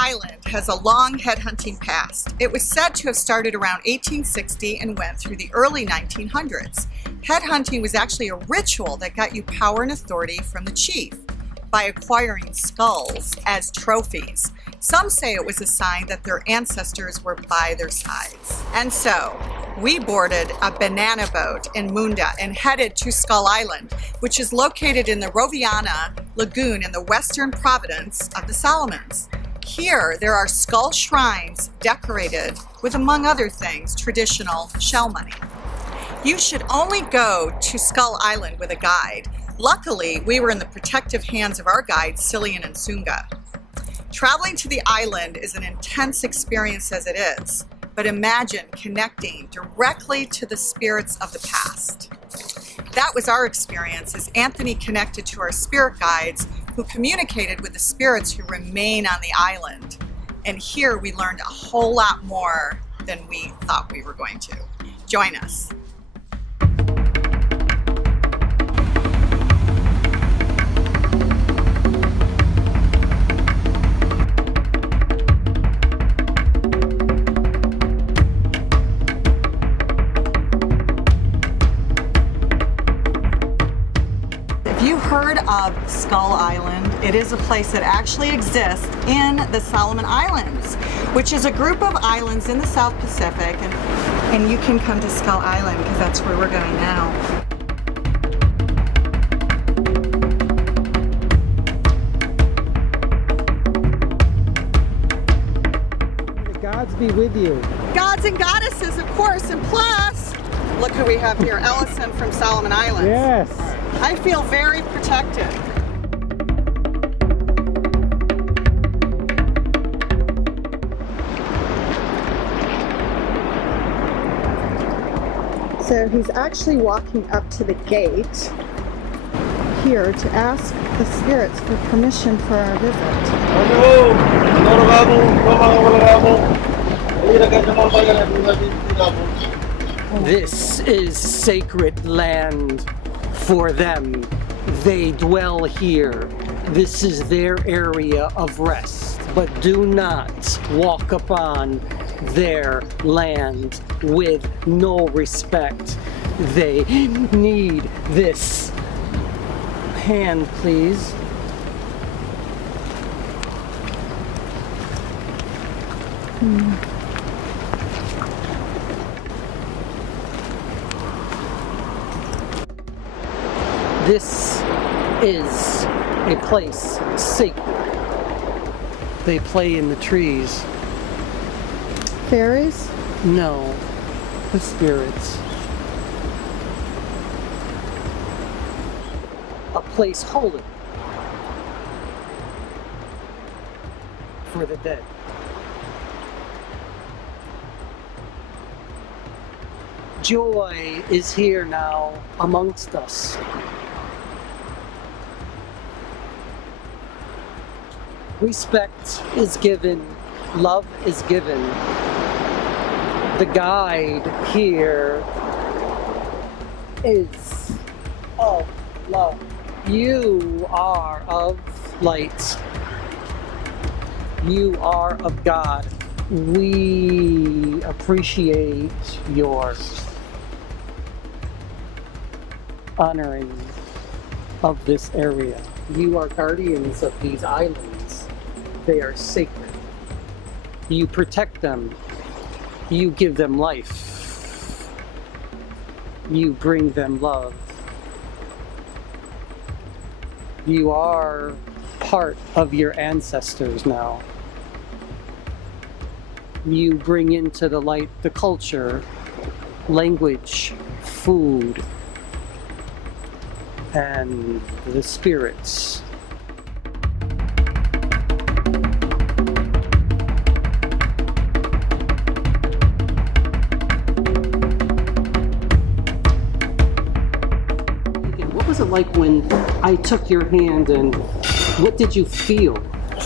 Island has a long headhunting past. It was said to have started around 1860 and went through the early 1900s. Headhunting was actually a ritual that got you power and authority from the chief by acquiring skulls as trophies. Some say it was a sign that their ancestors were by their sides. And so, we boarded a banana boat in Munda and headed to Skull Island, which is located in the Roviana Lagoon in the western province of the Solomons. Here, there are skull shrines decorated with, among other things, traditional shell money. You should only go to Skull Island with a guide. Luckily, we were in the protective hands of our guides, Cillian and Sunga. Traveling to the island is an intense experience as it is, but imagine connecting directly to the spirits of the past. That was our experience as Anthony connected to our spirit guides who communicated with the spirits who remain on the island. And here we learned a whole lot more than we thought we were going to. Join us. Heard of Skull Island. It is a place that actually exists in the Solomon Islands, which is a group of islands in the South Pacific, and you can come to Skull Island because that's where we're going now. The gods be with you. Gods and goddesses, of course, and plus, look who we have here, Ellison from Solomon Islands. Yes. I feel very protected. So he's actually walking up to the gate here to ask the spirits for permission for our visit. This is sacred land for them. They dwell here. This is their area of rest. But do not walk upon their land with no respect. They need this. Hand, please. This is a place sacred. They play in the trees. Fairies? No, the spirits. A place holy for the dead. Joy is here now amongst us. Respect is given, love is given. The guide here is of love. You are of light. You are of God. We appreciate your honoring of this area. You are guardians of these islands. They are sacred. You protect them. You give them life. You bring them love. You are part of your ancestors now. You bring into the light the culture, language, food, and the spirits. What was it like when I took your hand, and what did you feel?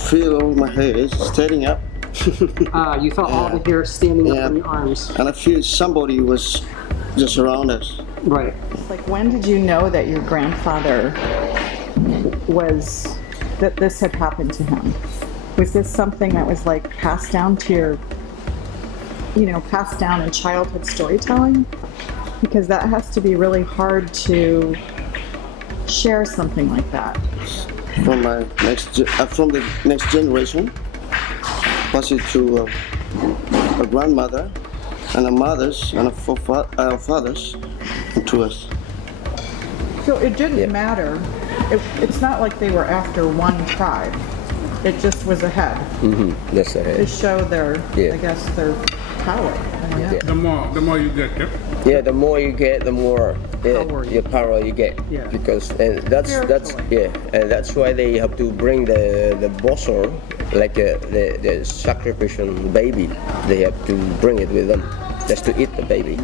Feel my hair standing up. You felt all the hair standing up on your arms. And I feel somebody was just around us. Right. Like, when did you know that your grandfather that this had happened to him? Was this something that was like passed down to your, passed down in childhood storytelling? Because that has to be really hard to share something like that. From from the next generation, pass it to a grandmother, and our mothers, and our fathers, and to us. So it didn't matter. It's not like they were after one tribe. It just was ahead. That's ahead. To show their, Yeah. I guess, their power. Yeah. The more you get, yeah? Yeah, the more you get, the more Power you power you get. Yeah. Because and that's Spiritually. and that's why they have to bring the bosom, like the sacrificial baby. They have to bring it with them, just to eat the baby.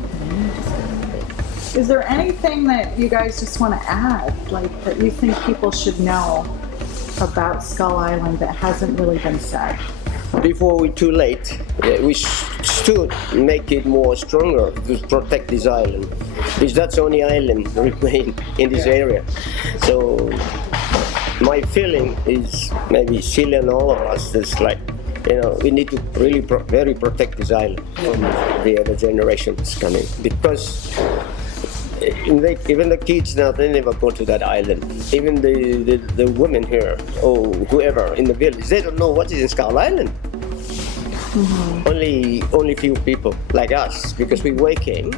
Is there anything that you guys just want to add, like that you think people should know about Skull Island that hasn't really been said? Before we're too late, we should make it more stronger to protect this island, because that's the only island remain in this area. So my feeling is maybe silly and all of us. It's like, we need to really very protect this island from the other generations coming, because even the kids now, they never go to that island. Even the women here, or whoever in the village, they don't know what is in Skull Island. Only few people like us, because we waking